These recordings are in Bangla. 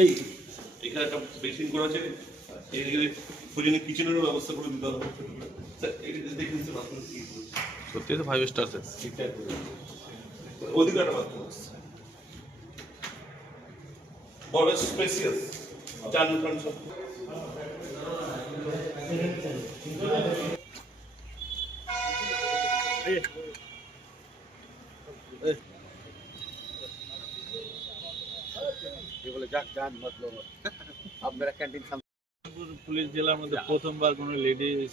এই এখানে একটা বেসিন করা আছে, এইদিকে প্রয়োজনে কিচেনেরও ব্যবস্থা করে দিতে হবে। স্যার এই দেখুন স্যার বাথরুম কি সত্যি তো 5 স্টার স্যার, ঠিকঠাক ওদিকে একটা বাথরুম আছে বড় স্পেসিয়াস জার্নি কনসেপ্ট। পুলিশ জেলার মধ্যে প্রথমবার কোনো লেডিস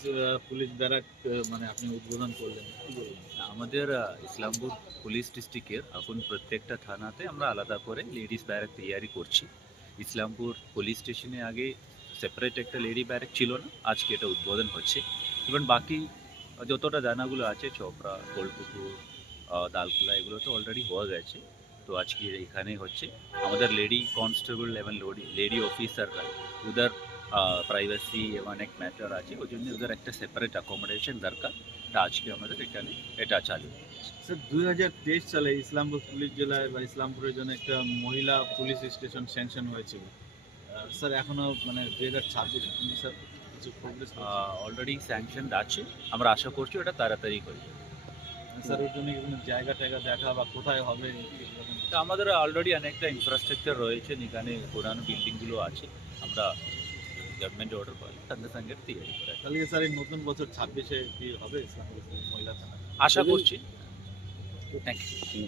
পুলিশ ব্যারাক মানে আপনি উদ্বোধন করলেন, কি বলবেন? আমাদের ইসলামপুর পুলিশ ডিস্ট্রিক্টের এখন প্রত্যেকটা থানাতে আমরা আলাদা করে লেডিস ব্যারাক তৈরি করছি। ইসলামপুর পুলিশ স্টেশনে আগে সেপারেট একটা লেডি ব্যারাক ছিল না, আজকে এটা উদ্বোধন হচ্ছে। এবং বাকি যতটা জানাগুলো আছে চোপড়া, গোলপুকুর, দালখোলা, এগুলো তো অলরেডি হয়ে গেছে। তো আজকে এখানে হচ্ছে আমাদের লেডি কনস্টেবল এবং লেডি অফিসাররা উদার প্রাইভেসি এবং অনেক ম্যাটার আছে, ওই জন্য ওদের একটা সেপারেট অ্যাকোমোডেশন দরকার। তা আজকে আমাদের এখানে এটা চালু। স্যার 2023 সালে ইসলামপুর পুলিশ জেলায় বা ইসলামপুরের জন্য একটা মহিলা পুলিশ স্টেশন স্যাংশন হয়েছিল। স্যার এখনো মানে 2026 স্যার কিছু প্রোগ্রেস অলরেডি স্যাংশন আছে, আমরা আশা করছি ওটা তাড়াতাড়ি হয়ে যাবে। স্যার ওর জন্য কি কোনো জায়গা টায়গা দেখা বা কোথায় হবে? তো আমাদের অলরেডি অনেকটা ইনফ্রাস্ট্রাকচার রয়েছে, এখানে পুরানো বিল্ডিংগুলো আছে, আমরা গভর্নমেন্ট অর্ডার পাই সঙ্গে সঙ্গে তৈরি করে। তাহলে স্যার এই নতুন বছর 26-এ কি হবে ইসলামপুর মহিলা থানা? আশা করছি। Thank you.